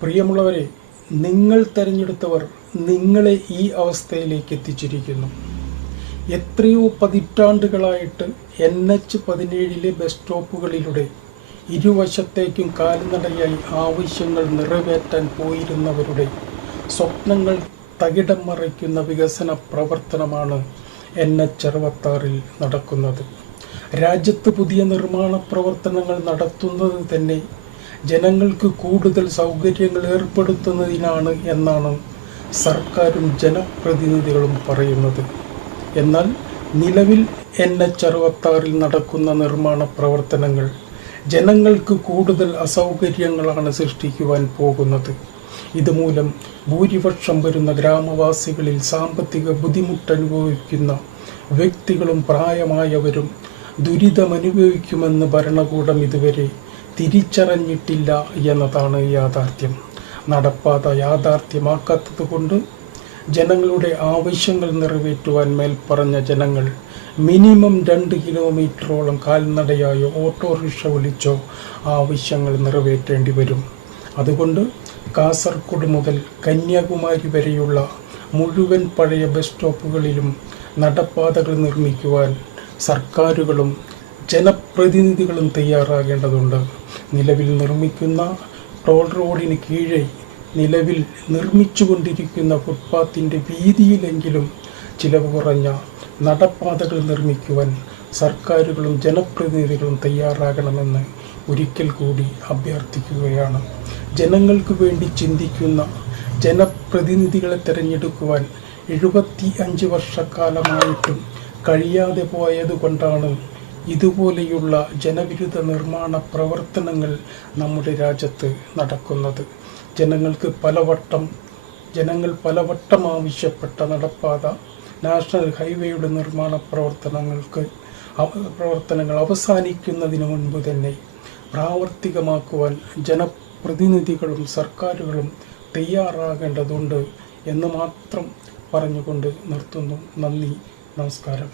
പ്രിയമുള്ളവരെ നിങ്ങൾ തിരഞ്ഞെടുത്തവർ നിങ്ങളെ ഈ അവസ്ഥയിലേക്ക് എത്തിച്ചിരിക്കുന്നു. എത്രയോ പതിറ്റാണ്ടുകളായിട്ട് എൻ എച്ച് പതിനേഴിലെ ബസ് സ്റ്റോപ്പുകളിലൂടെ ഇരുവശത്തേക്കും കാൽനടയായി ആവശ്യങ്ങൾ നിറവേറ്റാൻ പോയിരുന്നവരുടെ സ്വപ്നങ്ങൾ തകിടം മറിക്കുന്ന വികസന പ്രവർത്തനമാണ് എൻ എച്ച് അറുപത്താറിൽ നടക്കുന്നത്. രാജ്യത്ത് പുതിയ നിർമ്മാണ പ്രവർത്തനങ്ങൾ നടത്തുന്നത് തന്നെ ജനങ്ങൾക്ക് കൂടുതൽ സൗകര്യങ്ങൾ ഏർപ്പെടുത്തുന്നതിനാണ് എന്നാണ് സർക്കാരും ജനപ്രതിനിധികളും പറയുന്നത്. എന്നാൽ നിലവിൽ എൻ എച്ച് അറുപത്താറിൽ നടക്കുന്ന നിർമ്മാണ പ്രവർത്തനങ്ങൾ ജനങ്ങൾക്ക് കൂടുതൽ അസൗകര്യങ്ങളാണ് സൃഷ്ടിക്കുവാൻ പോകുന്നത്. ഇതുമൂലം ഭൂരിപക്ഷം വരുന്ന ഗ്രാമവാസികളിൽ സാമ്പത്തിക ബുദ്ധിമുട്ടനുഭവിക്കുന്ന വ്യക്തികളും പ്രായമായവരും ദുരിതമനുഭവിക്കുമെന്ന് ഭരണകൂടം ഇതുവരെ തിരിച്ചറിഞ്ഞിട്ടില്ല എന്നതാണ് യാഥാർത്ഥ്യം. നടപ്പാത യാഥാർത്ഥ്യമാക്കാത്തത് കൊണ്ട് ജനങ്ങളുടെ ആവശ്യങ്ങൾ നിറവേറ്റുവാൻ മേൽപ്പറഞ്ഞ ജനങ്ങൾ മിനിമം രണ്ട് കിലോമീറ്ററോളം കാൽനടയായോ ഓട്ടോറിക്ഷ വിളിച്ചോ ആവശ്യങ്ങൾ നിറവേറ്റേണ്ടി വരും. അതുകൊണ്ട് കാസർഗോഡ് മുതൽ കന്യാകുമാരി വരെയുള്ള മുഴുവൻ പഴയ ബസ് സ്റ്റോപ്പുകളിലും നടപ്പാതകൾ നിർമ്മിക്കുവാൻ സർക്കാരുകളും ജനപ്രതിനിധികളും തയ്യാറാകേണ്ടതുണ്ട്. നിലവിൽ നിർമ്മിക്കുന്ന ടോൾ റോഡിന് കീഴെ നിലവിൽ നിർമ്മിച്ചുകൊണ്ടിരിക്കുന്ന ഫുട്പാത്തിന്റെ വീതിയിലെങ്കിലും ചിലവ് കുറഞ്ഞ നടപ്പാതകൾ നിർമ്മിക്കുവാൻ സർക്കാരുകളും ജനപ്രതിനിധികളും തയ്യാറാകണമെന്ന് ഒരിക്കൽ കൂടി അഭ്യർത്ഥിക്കുകയാണ്. ജനങ്ങൾക്ക് വേണ്ടി ചിന്തിക്കുന്ന ജനപ്രതിനിധികളെ തിരഞ്ഞെടുക്കുവാൻ എഴുപത്തി അഞ്ച് വർഷക്കാലമായിട്ടും കഴിയാതെ പോയതുകൊണ്ടാണ് ഇതുപോലെയുള്ള ജനവിരുദ്ധ നിർമ്മാണ പ്രവർത്തനങ്ങൾ നമ്മുടെ രാജ്യത്ത് നടക്കുന്നത്. ജനങ്ങൾക്ക് പലവട്ടം ജനങ്ങൾ പലവട്ടം ആവശ്യപ്പെട്ട നടപ്പാത നാഷണൽ ഹൈവേയുടെ നിർമ്മാണ പ്രവർത്തനങ്ങൾക്ക് പ്രവർത്തനങ്ങൾ അവസാനിക്കുന്നതിന് മുൻപ് തന്നെ പ്രാവർത്തികമാക്കുവാൻ ജനപ്രതിനിധികളും സർക്കാരുകളും തയ്യാറാകേണ്ടതുണ്ട് എന്ന് മാത്രം പറഞ്ഞുകൊണ്ട് നിർത്തുന്നു. നന്ദി നമസ്കാരം.